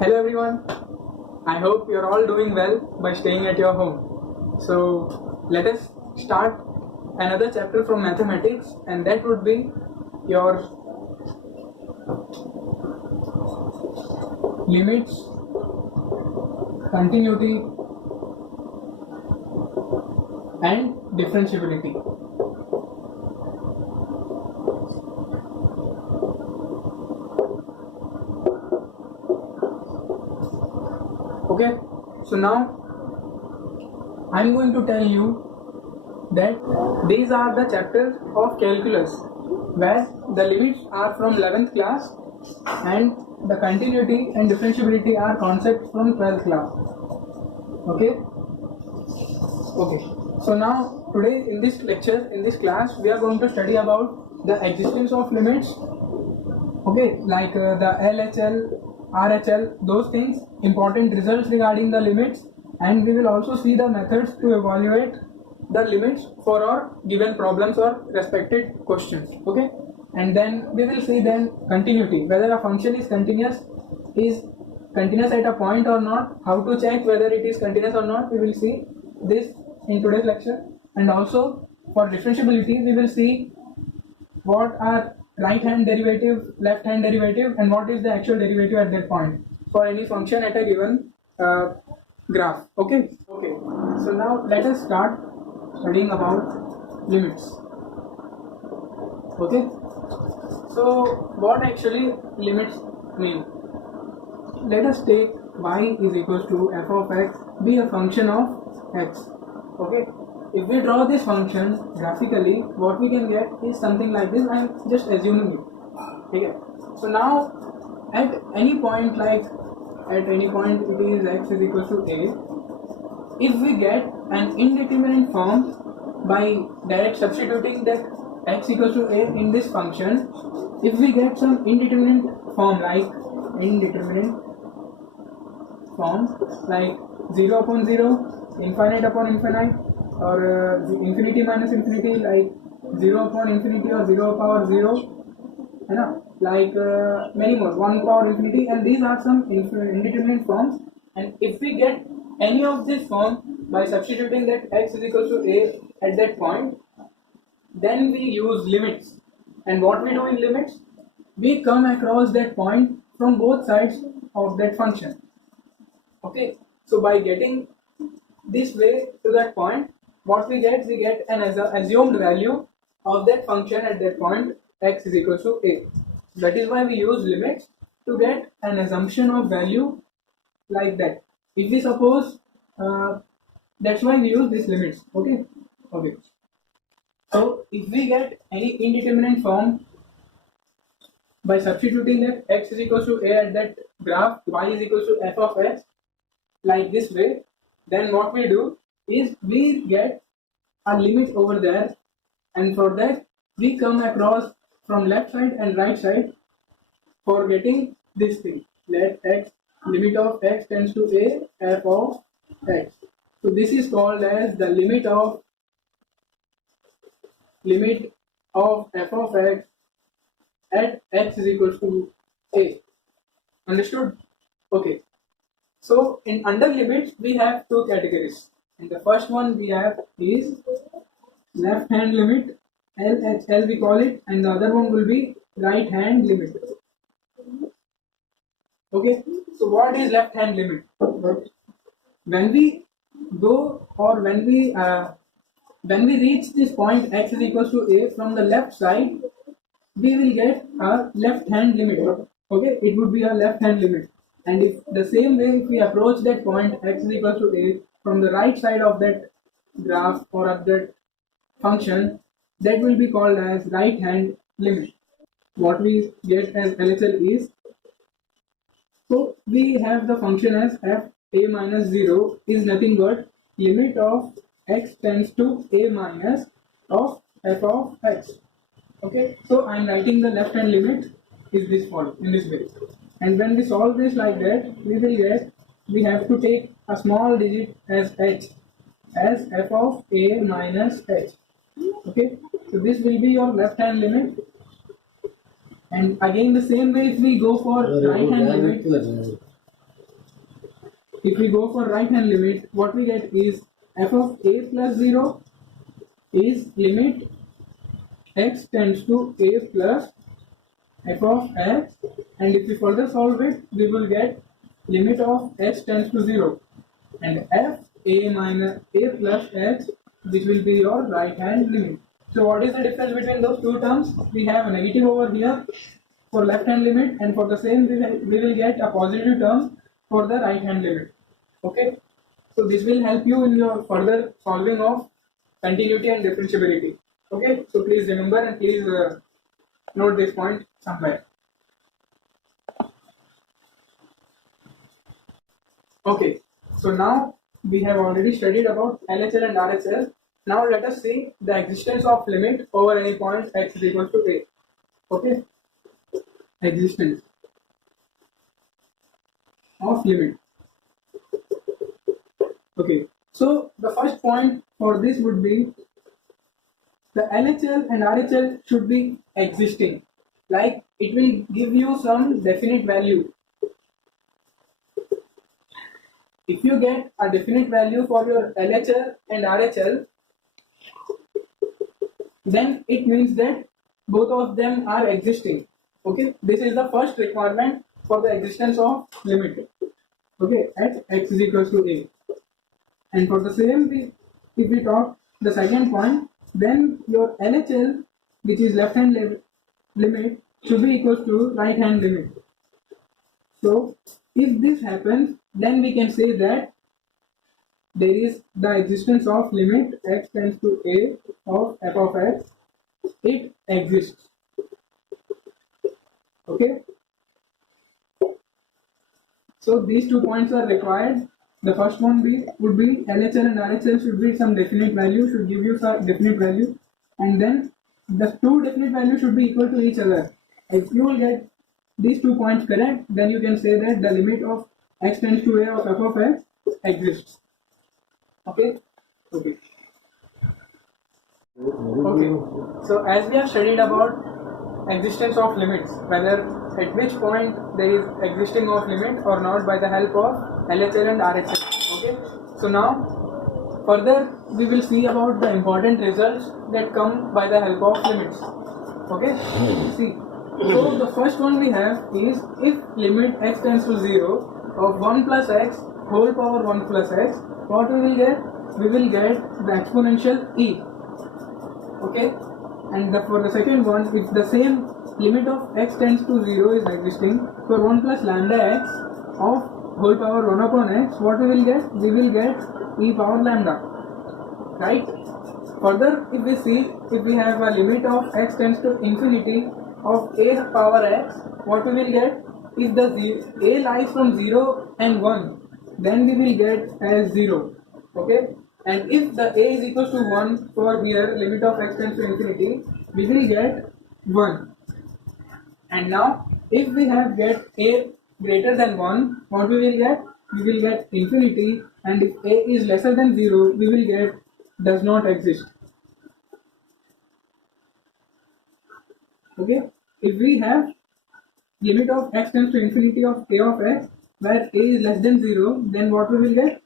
Hello everyone, I hope you're all doing well by staying at your home. So let us start another chapter from mathematics, and that would be your limits, continuity and differentiability. Okay, so now I'm going to tell you that these are the chapters of calculus where the limits are from 11th class and the continuity and differentiability are concepts from 12th class. Okay, so now today in this lecture, in this class, we are going to study about the existence of limits, okay, like the LHL, RHL, those things, important results regarding the limits, and we will also see the methods to evaluate the limits for our given problems or respected questions. Okay, and then we will see then continuity, whether a function is continuous at a point or not, how to check whether it is continuous or not. We will see this in today's lecture. And also for differentiability, we will see what are right hand derivative, left hand derivative, and what is the actual derivative at that point for any function at a given graph. Okay, so now let us start studying about limits. Okay, so what actually limits mean? Let us take y is equals to f of x be a function of x. Okay, if we draw this function graphically, what we can get is something like this. I am just assuming it. Okay, so now at any point it is x is equals to a. If we get an indeterminate form by direct substituting that x equals to a in this function, if we get some indeterminate form like 0 upon 0, infinite upon infinite, or infinity minus infinity, like 0 upon infinity or 0 power 0, you know, like many more, 1 power infinity, and these are some indeterminate forms. And if we get any of this form by substituting that x is equal to a at that point, then we use limits. And what we do in limits, we come across that point from both sides of that function. Okay, so by getting this way to that point, what we get an assumed value of that function at that point, x is equal to a. That is why we use limits, to get an assumption of value like that. If we suppose, that's why we use these limits. Okay. So if we get any indeterminate form by substituting that x is equal to a at that graph, y is equal to f of x, like this way, then what we do is we get a limit over there, and for that we come across from left side and right side for getting this thing. Let x, limit of x tends to a f of x. So this is called as the limit of f of x at x is equal to a. Understood? Okay. So in under limits we have two categories, and the first one we have is left hand limit, LHL we call it, and the other one will be right hand limit. Okay, so what is left hand limit? When we go, or when we reach this point x is equal to a from the left side, we will get a left hand limit. Okay, it would be a left hand limit. And if the same way, if we approach that point x is equal to a from the right side of that graph or of that function, that will be called as right hand limit. What we get as LHL is, so we have the function as f a minus 0 is nothing but limit of x tends to a minus of f of x. Okay, so I am writing the left hand limit is this form, in this way. And when we solve this like that, we have to take a small digit as h, as f of a minus h. Okay, so this will be your left hand limit. And again the same way, if we go for right hand limit, if we go for right hand limit, what we get is f of a plus 0 is limit x tends to a plus f of x, and if we further solve it, we will get limit of x tends to 0 and f a minus a plus x, which will be your right hand limit. So what is the difference between those two terms? We have a negative over here for left hand limit, and for the same we will get a positive term for the right hand limit. Okay, so this will help you in your further solving of continuity and differentiability. Okay, so please remember and please note this point somewhere. Okay, so now we have already studied about LHL and RHL. Now let us see the existence of limit over any point x is equal to a. Okay, existence of limit. Okay, so the first point for this would be the LHL and RHL should be existing, like it will give you some definite value. If you get a definite value for your LHL and RHL, then it means that both of them are existing. Okay, this is the first requirement for the existence of limit. Okay, at x is equal to a. And for the same, if we talk the second point, then your LHL, which is left hand limit, should be equal to right hand limit. So if this happens, then we can say that there is the existence of limit x tends to a of f of x. It exists. Okay, so these 2 points are required. The first one would be LHL and RHL should be some definite value, should give you some definite value, and then the two definite values should be equal to each other. If you will get these 2 points correct, then you can say that the limit of x tends to a of f of x exists. Okay. Okay. Okay. So as we have studied about existence of limits, whether at which point there is existing of limit or not by the help of LHL and RHL. Okay. So now further we will see about the important results that come by the help of limits. Okay. See. So the first one we have is if limit x tends to 0 of 1 plus x whole power 1 plus x, what we will get? We will get the exponential e. Okay, and for the second one, if the same limit of x tends to 0 is existing for 1 plus lambda x of whole power 1 upon x, what we will get? We will get e power lambda, right? Further, if we see, if we have a limit of x tends to infinity of a power x, what we will get? If the a lies from 0 and 1, then we will get as 0. Okay, and if the a is equal to 1 for here limit of x tends to infinity, we will get 1. And now if we have get a greater than 1, what we will get? We will get infinity, and if a is lesser than 0, we will get does not exist. Okay, if we have limit of x tends to infinity of a of x where a is less than 0, then what we will get?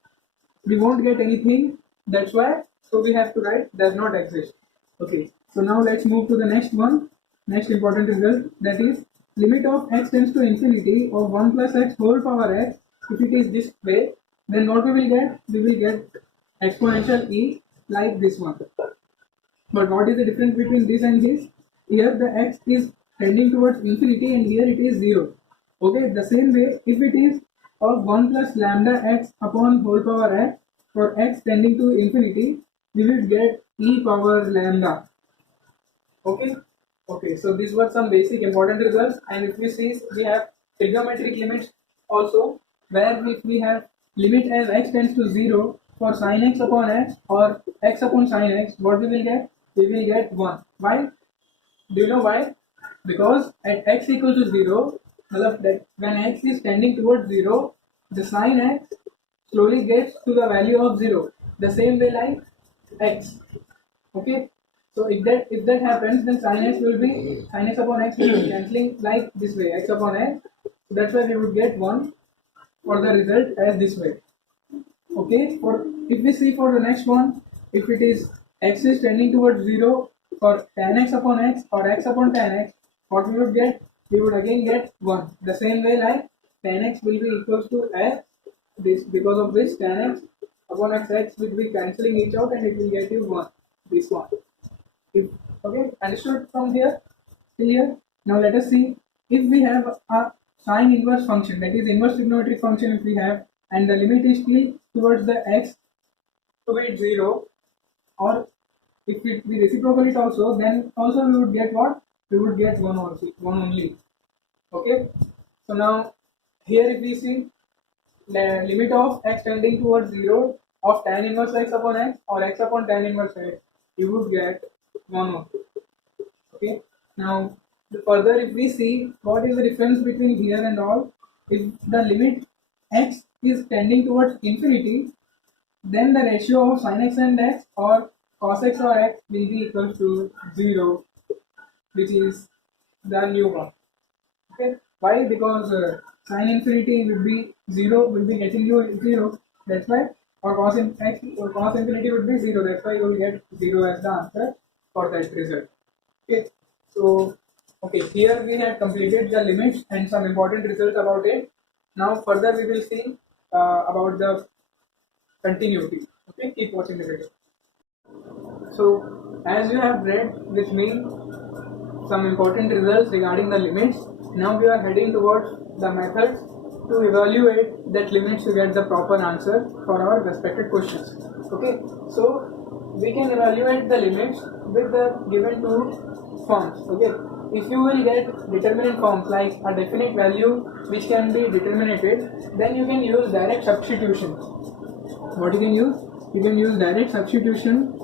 We won't get anything. That's why, so we have to write does not exist. Okay, so now let's move to the next one. Next important result, that is limit of x tends to infinity of 1 plus x whole power x. If it is this way, then what we will get? We will get exponential e like this one. But what is the difference between this and this? Here the x is tending towards infinity and here it is 0. Okay, the same way, if it is of 1 plus lambda x upon whole power x, for x tending to infinity, we will get e power lambda. Okay, okay, so these were some basic important results, and if we see, we have trigonometric limits also, where if we have limit as x tends to 0 for sin x upon x or x upon sin x, what we will get? We will get 1. Why? Do you know why? Because at x equal to 0, that when x is tending towards 0, the sin x slowly gets to the value of 0. The same way like x. Okay. So if that happens, then sin x upon x will be cancelling like this way, x upon x. So that's why we would get 1 for the result as this way. Okay, for if we see for the next one, if it is x is tending towards 0 for tan x upon x or x upon tan x, what we would get? We would again get 1. The same way like tan x will be equals to x, this because of this tan x upon x will be cancelling each out and it will get you 1, this one. If, okay, understood from here till here? Now let us see if we have a sine inverse function, that is inverse trigonometric function if we have, and the limit is still towards the x to be 0, or if it we reciprocal it also, then also we would get what? We would get 1 also, 1 only. Okay, so now here if we see the limit of x tending towards 0 of tan inverse x upon x or x upon tan inverse x, you would get 1 only. Okay, now further if we see what is the difference between here and all, if the limit x is tending towards infinity, then the ratio of sin x and x or cos x or x will be equal to 0, which is the new one. Okay, why? Because sin infinity will be 0, will be getting you 0, that's why, or cos x or cos infinity would be 0, that's why you will get 0 as the answer for that result. Okay, so okay, here we have completed the limits and some important results about it. Now further we will see about the continuity. Okay, keep watching the video. So as you have read with me some important results regarding the limits, now we are heading towards the methods to evaluate that limits to get the proper answer for our respected questions. Okay, so we can evaluate the limits with the given two forms. Okay, if you will get determinant forms like a definite value which can be determinated, then you can use direct substitution. What you can use? You can use direct substitution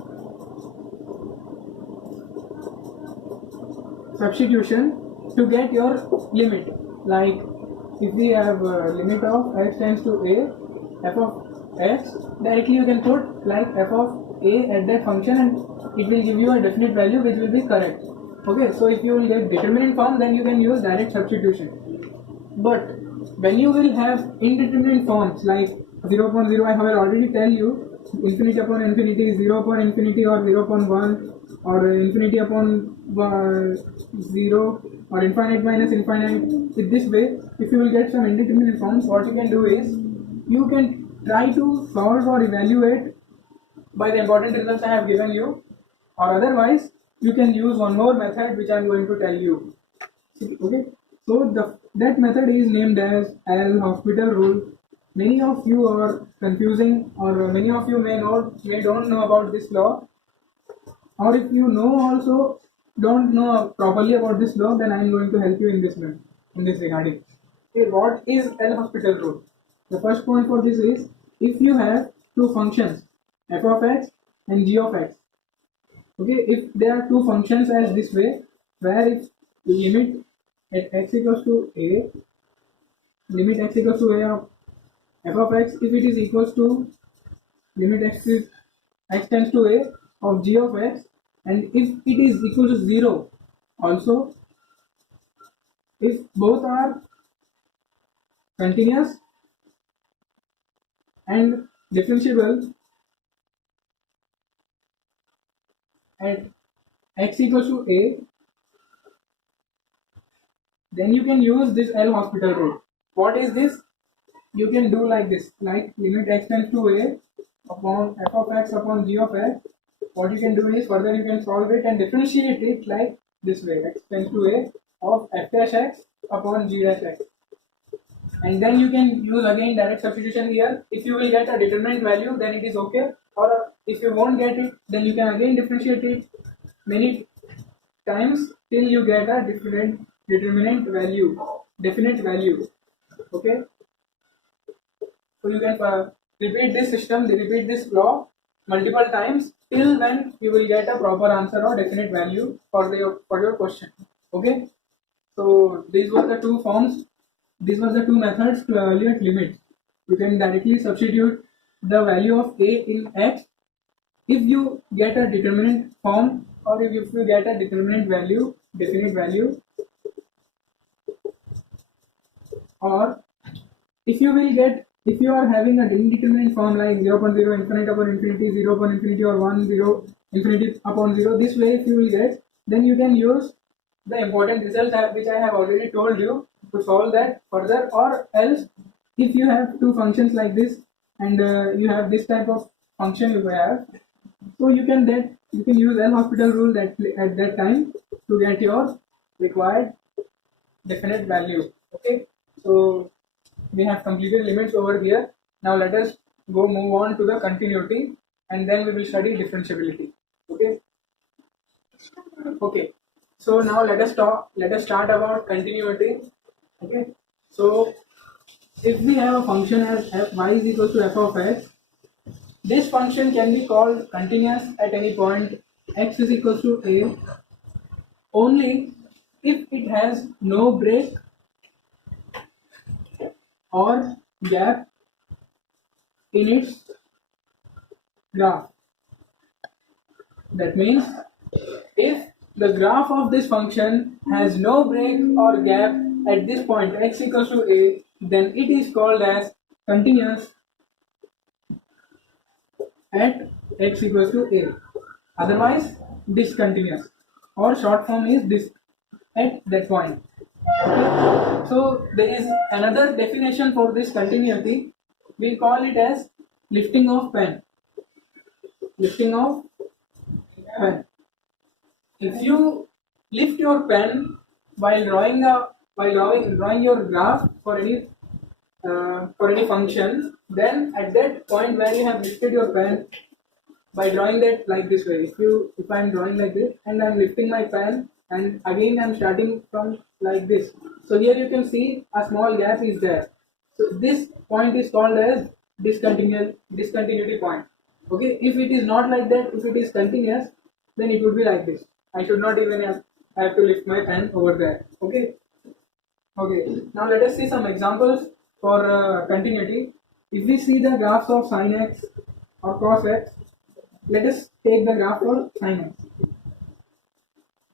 to get your limit. Like if we have a limit of x tends to a, f of x, directly you can put like f of a at that function and it will give you a definite value which will be correct. Okay, so if you will get determinant form, then you can use direct substitution. But when you will have indeterminate forms like 0 upon 0, I have already tell you, infinity upon infinity, 0 upon infinity or 0 upon 1 or infinity upon 0 or infinite minus infinite. In this way, if you will get some indeterminate forms, what you can do is you can try to solve or evaluate by the important results I have given you, or otherwise you can use one more method which I am going to tell you. Okay, so that method is named as L'Hospital rule. Many of you are confusing, or many of you may don't know about this law, or if you know also don't know properly about this law, then I am going to help you in this regarding. Okay, what is L'Hospital rule? The first point for this is, if you have two functions f of x and g of x. Okay, if there are two functions as this way, where if limit at x equals to a, limit x equals to a of f of x, if it is equals to limit x tends to a of g of x, and if it is equal to 0 also, if both are continuous and differentiable at x equals to a, then you can use this L'Hospital rule. What is this? You can do like this, like limit x tends to a upon f of x upon g of x. What you can do is further you can solve it and differentiate it like this way, x tends to a of f dash x upon g dash x. And then you can use again direct substitution here. If you will get a determinant value, then it is okay, or if you won't get it, then you can again differentiate it many times till you get a different determinant value, definite value. Okay, so you can repeat this system, repeat this law multiple times till when you will get a proper answer or definite value for your question. Okay, so these were the two forms, these were the two methods to evaluate limits. You can directly substitute the value of a in x if you get a determinant form, or if you get a determinant value, definite value, or if you will get if you are having a indeterminate form like 0.0 infinite upon infinity, 0 upon infinity, or 1 0 infinity upon 0, this way if you will get, then you can use the important result which I have already told you to solve that further. Or else, if you have two functions like this and you have this type of function you have, so you can use L'Hospital rule that at that time to get your required definite value. Okay, so we have completed limits over here. Now let us move on to the continuity, and then we will study differentiability. Okay. Okay. So now let us start about continuity. Okay. So if we have a function as y is equal to f of x, this function can be called continuous at any point x is equal to a only if it has no break or gap in its graph. That means if the graph of this function has no break or gap at this point x equals to a, then it is called as continuous at x equals to a. Otherwise discontinuous, or short form is disc at that point. Okay. So there is another definition for this continuity. We call it as lifting of pen. Lifting of pen. If you lift your pen while drawing your graph for any function, then at that point where you have lifted your pen by drawing that like this way, if I am drawing like this and I am lifting my pen and again I am starting from like this, so here you can see a small gap is there. So this point is called as discontinuity point. Okay, if it is not like that, if it is continuous, then it would be like this. I should not even have to lift my pen over there. Okay. Okay. Now let us see some examples for continuity. If we see the graphs of sin x or cos x, let us take the graph for sin x.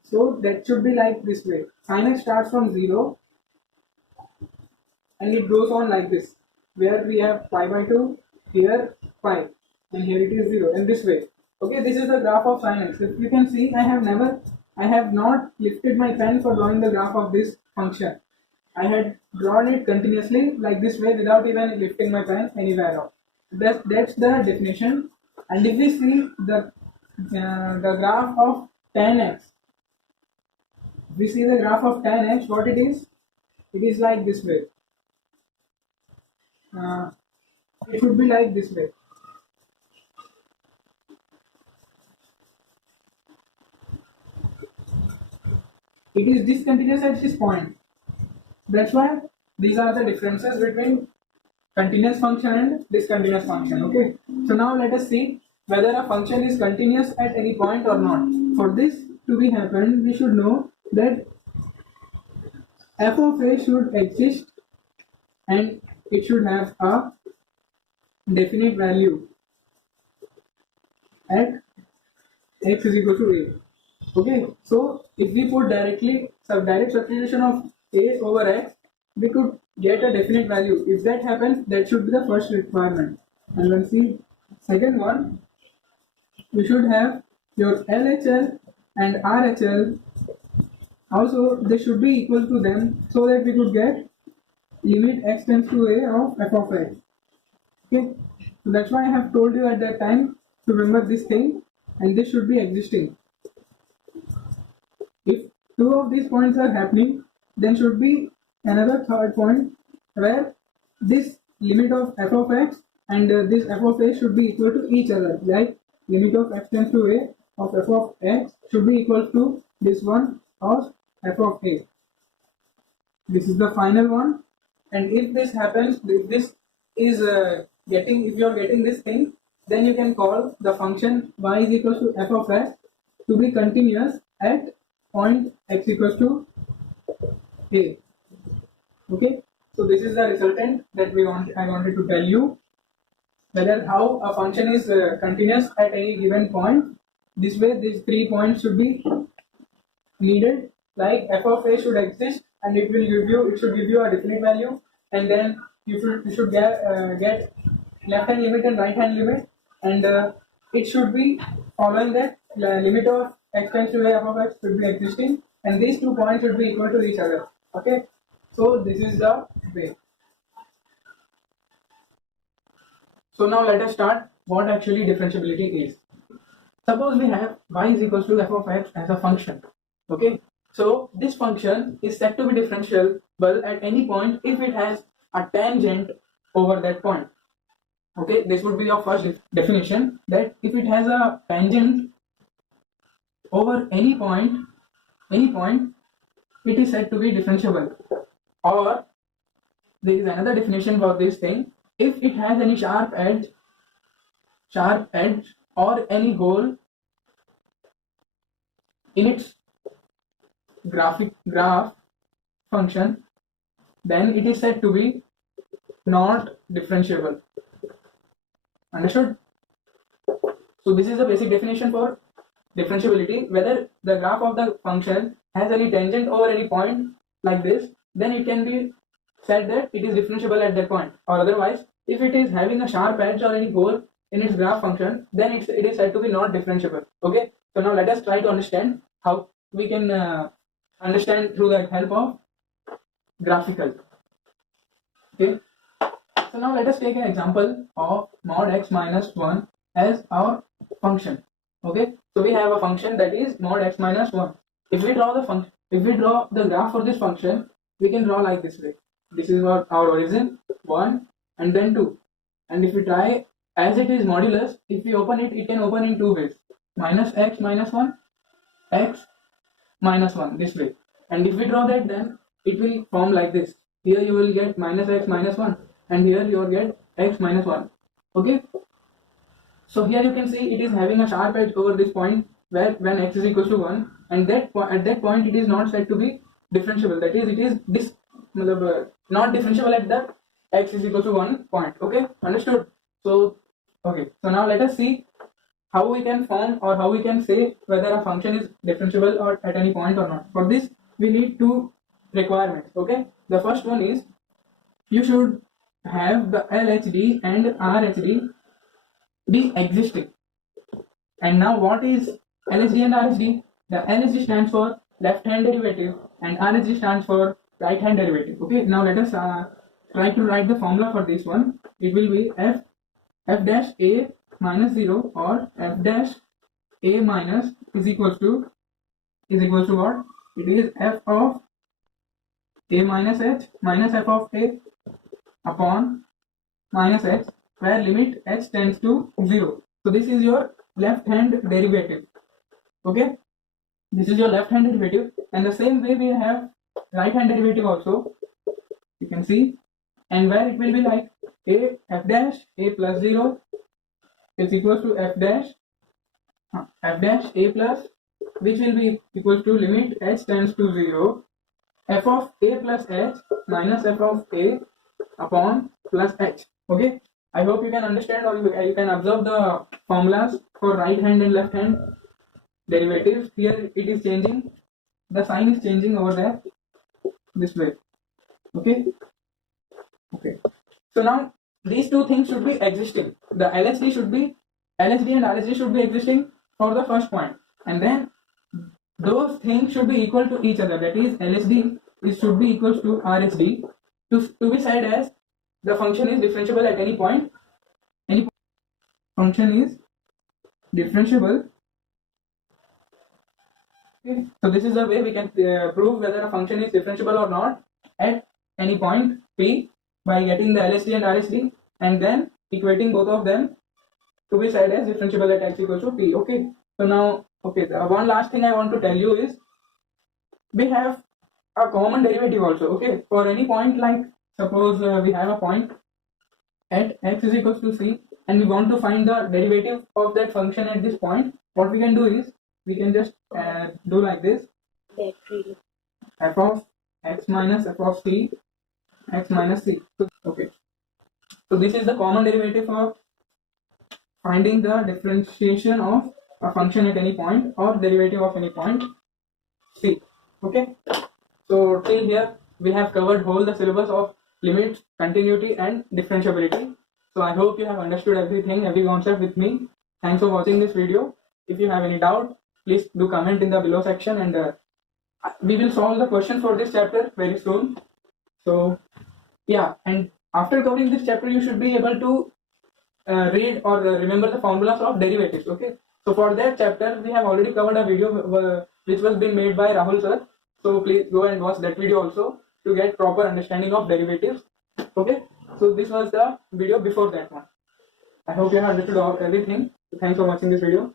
So that should be like this way. Sin x starts from 0 and it goes on like this, where we have pi by 2, here pi, and here it is 0, and this way. Okay, this is the graph of sin x. If you can see, I have not lifted my pen for drawing the graph of this function. I had drawn it continuously like this way without even lifting my pen anywhere else. That's the definition. And if we see the graph of tan x, we see the graph of tan x, what it is? It is like this way. It should be like this way. It is discontinuous at this point. That's why these are the differences between continuous function and discontinuous function. Okay. So now let us see whether a function is continuous at any point or not. For this to be happen, we should know that f of a should exist and it should have a definite value at x is equal to a. Okay, so if we put direct substitution of a over x, we could get a definite value. If that happens, that should be the first requirement. And let's see second one, we should have your LHL and RHL also, they should be equal to them, so that we could get limit x tends to a of f of x. Okay, so that's why I have told you at that time to remember this thing, and this should be existing. If two of these points are happening, then should be another third point where this limit of f of x and this f of a should be equal to each other, like limit of x tends to a of f of x should be equal to this one of f of a. This is the final one, and if this happens, if this is if you are getting this thing, then you can call the function y is equal to f of x to be continuous at point x equals to a. Okay, so this is the resultant that I wanted to tell you, whether how a function is continuous at any given point. This way, these 3 points should be needed. Like f of a should exist, and it should give you a definite value, and then you should get left hand limit and right hand limit, and it should be following that limit of x tends to a f of x should be existing, and these 2 points should be equal to each other. Okay, so this is the way. So now let us start what actually differentiability is. Suppose we have y is equals to f of x as a function. Okay, so this function is said to be differentiable at any point if it has a tangent over that point. Okay, this would be your first definition, that if it has a tangent over any point, it is said to be differentiable. Or there is another definition for this thing: if it has any sharp edge or any hole in its graph function, then it is said to be not differentiable. Understood? So this is the basic definition for differentiability. Whether the graph of the function has any tangent over any point like this, then it can be said that it is differentiable at that point. Or otherwise, if it is having a sharp edge or any hole in its graph function, then it is said to be not differentiable. Okay, so now let us try to understand how we can understand through the help of graphical. Okay, so now let us take an example of mod x minus 1 as our function. Okay, so we have a function that is mod x minus 1. If we draw the graph for this function, we can draw like this way. This is our origin 1 and then 2, and if we try, as it is modulus, if we open it, it can open in 2 ways: minus x minus 1, x minus 1, this way. And if we draw that, then it will form like this. Here you will get minus x minus 1, and here you will get x minus 1. Okay, so here you can see it is having a sharp edge over this point where when x is equals to 1, and at that point it is not said to be differentiable. That is, it is not differentiable at the x is equal to 1 point. Okay, understood? So okay, so now let us see how we can form, or how we can say whether a function is differentiable or at any point or not. For this we need 2 requirements. Okay, the first one is you should have the LHD and RHD be existing. And now what is LHD and RHD? The LHD stands for left hand derivative and RHD stands for right hand derivative. Okay, now let us try to write the formula for this one. It will be f dash a minus 0, or f dash a minus is equals to what? It is f of a minus h minus f of a upon minus h, where limit h tends to 0. So this is your left hand derivative. Okay, this is your left hand derivative, and the same way we have right hand derivative also, you can see, and where it will be like f dash a plus 0 is equals to f dash a plus, which will be equals to limit h tends to 0, f of a plus h minus f of a upon plus h. Okay, I hope you can understand, or you can observe the formulas for right hand and left hand derivatives. Here it is changing, the sign is changing over there this way. Okay, so now these 2 things should be existing. The LHD and RHD should be existing for the first point, and then those things should be equal to each other. That is, LHD should be equals to RHD to be said as the function is differentiable at any point. Any function is differentiable. Okay, so this is the way we can prove whether a function is differentiable or not at any point p, by getting the LHD and RHD and then equating both of them to be said as differentiable at x equals to p. Okay, so now, okay, the one last thing I want to tell you is we have a common derivative also. Okay, for any point, like suppose we have a point at x is equals to c, and we want to find the derivative of that function at this point. What we can do is we can just do like this: f of x minus f of c, x minus c. Okay, so this is the common derivative of finding the differentiation of a function at any point, or derivative of any point c. Okay, so till here we have covered whole the syllabus of limits, continuity, and differentiability. So I hope you have understood everything, every concept with me. Thanks for watching this video. If you have any doubt, please do comment in the below section, and we will solve the question for this chapter very soon. So yeah, and after covering this chapter, you should be able to read or remember the formulas of derivatives. Okay, so for that chapter we have already covered a video which was being made by Rahul sir. So please go and watch that video also to get proper understanding of derivatives. Okay, so this was the video before that one. I hope you have understood everything. So thanks for watching this video.